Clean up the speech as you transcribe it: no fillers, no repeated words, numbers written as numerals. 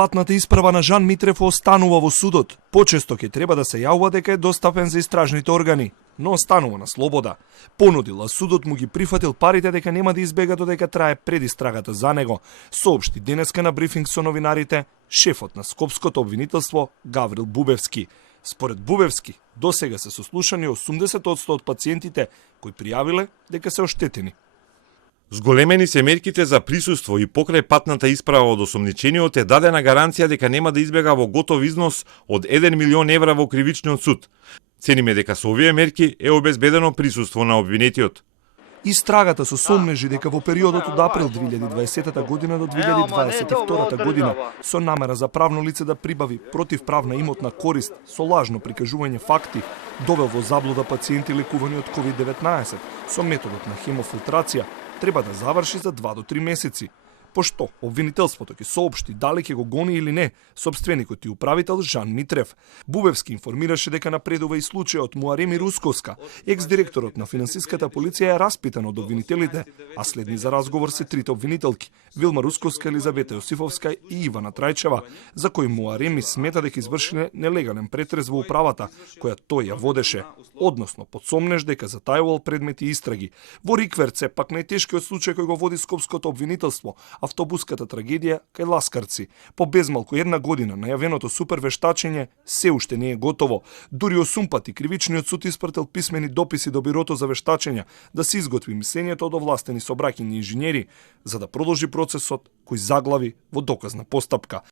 Патната исправа на Жан Митрев останува во судот. Почесто ќе треба да се јавува дека е достапен за истражните органи, но останува на слобода. Понудил, а судот му ги прифатил парите дека нема да избега додека трае предистрагата за него, соопшти денеска на брифинг со новинарите шефот на Скопското обвинителство Гаврил Бубевски. Според Бубевски, досега се сослушани 80% од пациентите кои пријавиле дека се оштетени. Зголемени се мерките за присуство и покрај патната исправа од осомничениот е дадена гаранција дека нема да избега во готов износ од 1 милион евра во кривичниот суд. Цениме дека со овие мерки е обезбедено присуство на обвинетиот. Истрагата со сомнежи дека во периодот од април 2020 година до 2022 година со намера за правно лице да прибави противправна имотна корист со лажно прикажување факти довел во заблуда пациенти лекувани од COVID-19 со методот на хемофилтрација треба да заврши за 2 до 3 месеци. Пошто обвинителството ќе соопшти дали ќе го гони или не сопственикот и управител Жан Митрев. Бубевски информираше дека напредува и случајот Муареми Русковска. Екс-директорот на финансиската полиција е распитан од обвинителите, а следни за разговор се трите обвинителки: Вилма Русковска, Елизавета Јосифовска и Ивана Трајчева, за кои Муареми смета дека извршиле нелегален претрез во управата, која тој ја водеше, односно под сомнеж дека затајувал предмети и истраги. Во Рикверц сепак најтешкиот случај кој го води Скопското обвинителство, автобуската трагедија кај Ласкарци. По безмалку една година најавеното супер вештачење се уште не е готово. Дури 8 пати кривичниот суд испратил писмени дописи до бирото за вештачења да се изготви мислењето од овластени собраќајни инженери за да продолжи процесот кој заглави во доказна постапка.